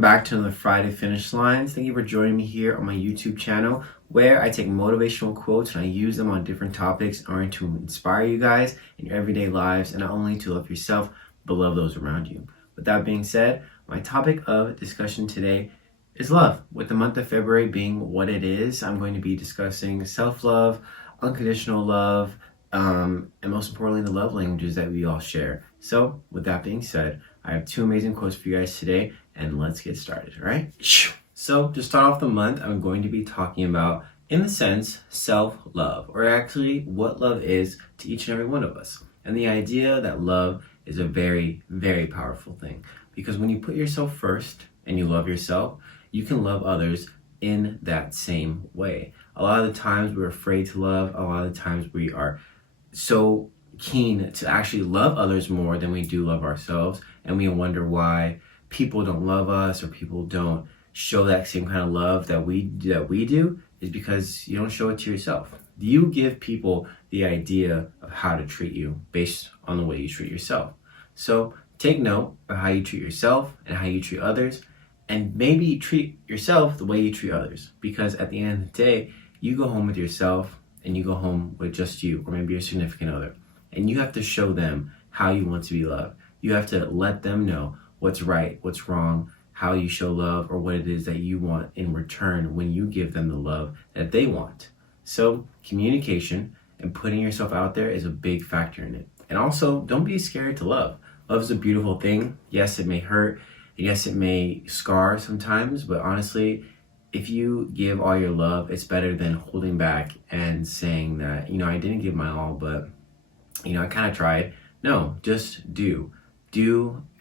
welcome back to another Friday Finish Lines. Thank you for joining me here on my YouTube channel where I take motivational quotes and I use them on different topics in order to inspire you guys in your everyday lives and not only to love yourself, but love those around you. With that being said, my topic of discussion today is love. With the month of February being what it is, I'm going to be discussing self-love, unconditional love, and most importantly, the love languages that we all share. So with that being said, I have two amazing quotes for you guys today, and let's get started, all right? So to start off the month, I'm going to be talking about, in a sense, self-love, or actually what love is to each and every one of us. And the idea that love is a very, very powerful thing, because when you put yourself first and you love yourself, you can love others in that same way. A lot of the times we're afraid to love, a lot of the times we are so keen to actually love others more than we do love ourselves, and we wonder why people don't love us or people don't show that same kind of love that we do, is because you don't show it to yourself. You give people the idea of how to treat you based on the way you treat yourself. So take note of how you treat yourself and how you treat others, and maybe treat yourself the way you treat others, because at the end of the day, you go home with yourself and you go home with just you, or maybe your significant other. And you have to show them how you want to be loved. You have to let them know what's right, what's wrong, how you show love, or what it is that you want in return when you give them the love that they want. So communication and putting yourself out there is a big factor in it. And also, don't be scared to love. Love is a beautiful thing. Yes, it may hurt. Yes, it may scar sometimes, but honestly, if you give all your love, it's better than holding back and saying that, I didn't give my all, but I kind of tried. No, just do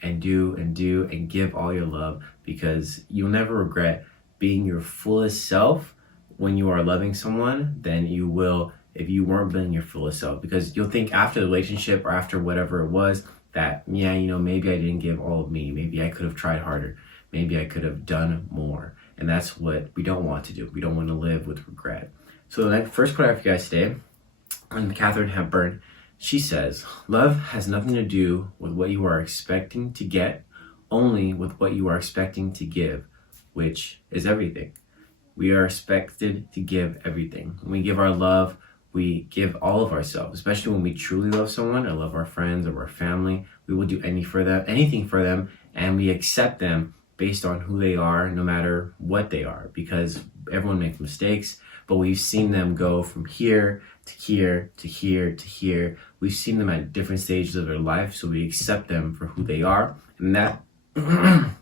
and do and do and give all your love, because you'll never regret being your fullest self when you are loving someone than you will if you weren't being your fullest self, because you'll think after the relationship or after whatever it was that, maybe I didn't give all of me. Maybe I could have tried harder. Maybe I could have done more. And that's what we don't want to do. We don't want to live with regret. So the first quote I have for you guys today, on Katharine Hepburn, she says, "Love has nothing to do with what you are expecting to get, only with what you are expecting to give, which is everything." We are expected to give everything. When we give our love, we give all of ourselves, especially when we truly love someone or love our friends or our family. We will do anything for them, and we accept them based on who they are, no matter what they are, because everyone makes mistakes, but we've seen them go from here to here to here to here. We've seen them at different stages of their life, so we accept them for who they are, and that and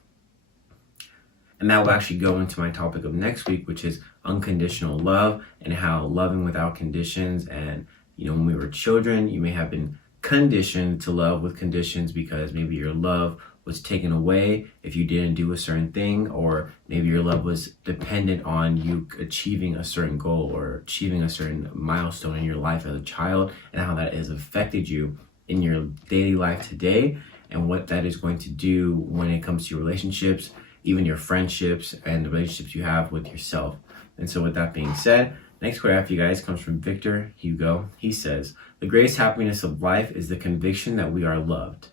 that will actually go into my topic of next week, which is unconditional love, and how loving without conditions. And when we were children, you may have been conditioned to love with conditions, because maybe your love was taken away if you didn't do a certain thing, or maybe your love was dependent on you achieving a certain goal or achieving a certain milestone in your life as a child, and how that has affected you in your daily life today, and what that is going to do when it comes to your relationships, even your friendships and the relationships you have with yourself. And so with that being said, next quote I have for you guys comes from Victor Hugo. He says, "The greatest happiness of life is the conviction that we are loved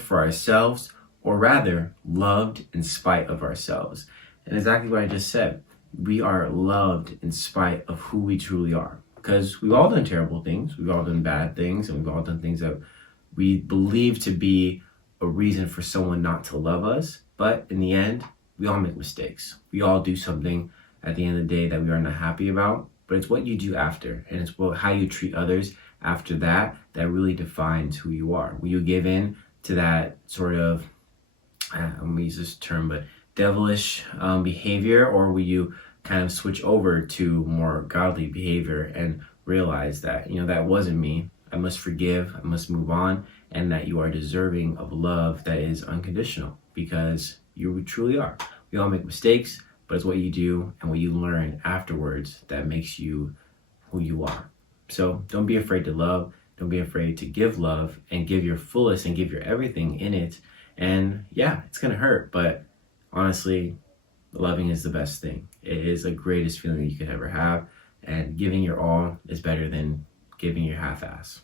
for ourselves, or rather, loved in spite of ourselves." And exactly what I just said. We are loved in spite of who we truly are. Because we've all done terrible things, we've all done bad things, and we've all done things that we believe to be a reason for someone not to love us. But in the end, we all make mistakes. We all do something at the end of the day that we are not happy about. But it's what you do after, and it's how you treat others after that really defines who you are. Will you give in to that sort of, I'm going to use this term, but devilish behavior, or will you kind of switch over to more godly behavior and realize that, that wasn't me. I must forgive, I must move on, and that you are deserving of love that is unconditional, because you truly are. We all make mistakes, but it's what you do and what you learn afterwards that makes you who you are. So don't be afraid to love. Don't be afraid to give love and give your fullest and give your everything in it. And yeah, it's going to hurt, but honestly, loving is the best thing. It is the greatest feeling that you could ever have. And giving your all is better than giving your half-ass.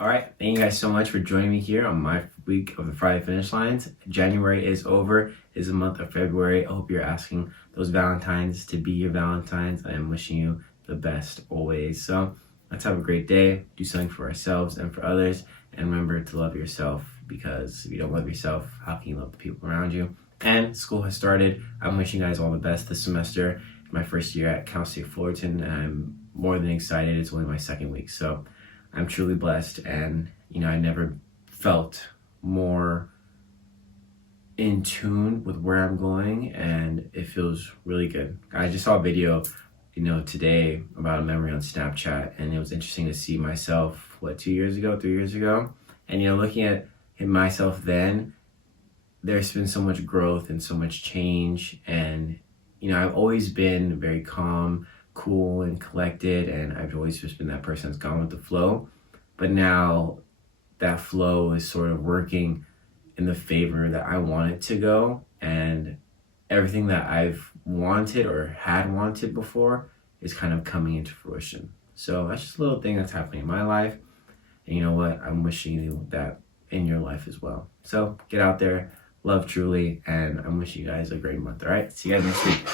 All right, thank you guys so much for joining me here on my week of the Friday Finish Lines. January is over, is the month of February. I hope you're asking those Valentines to be your Valentines. I am wishing you the best always. So let's have a great day, do something for ourselves and for others, and remember to love yourself, because if you don't love yourself, how can you love the people around you? And school has started. I'm wishing you guys all the best this semester. My first year at Cal State Fullerton, and I'm more than excited. It's only my second week, so I'm truly blessed, and I never felt more in tune with where I'm going, and it feels really good. I just saw a video, today about a memory on Snapchat, and it was interesting to see myself, 3 years ago, and looking at myself then, there's been so much growth and so much change, and I've always been very calm, cool, and collected, and I've always just been that person that's gone with the flow. But now that flow is sort of working in the favor that I want it to go, and everything that I've wanted or had wanted before is kind of coming into fruition. So that's just a little thing that's happening in my life, and you know what? I'm wishing you that in your life as well. So get out there, love truly, and I'm wishing you guys a great month. All right, see you guys next week.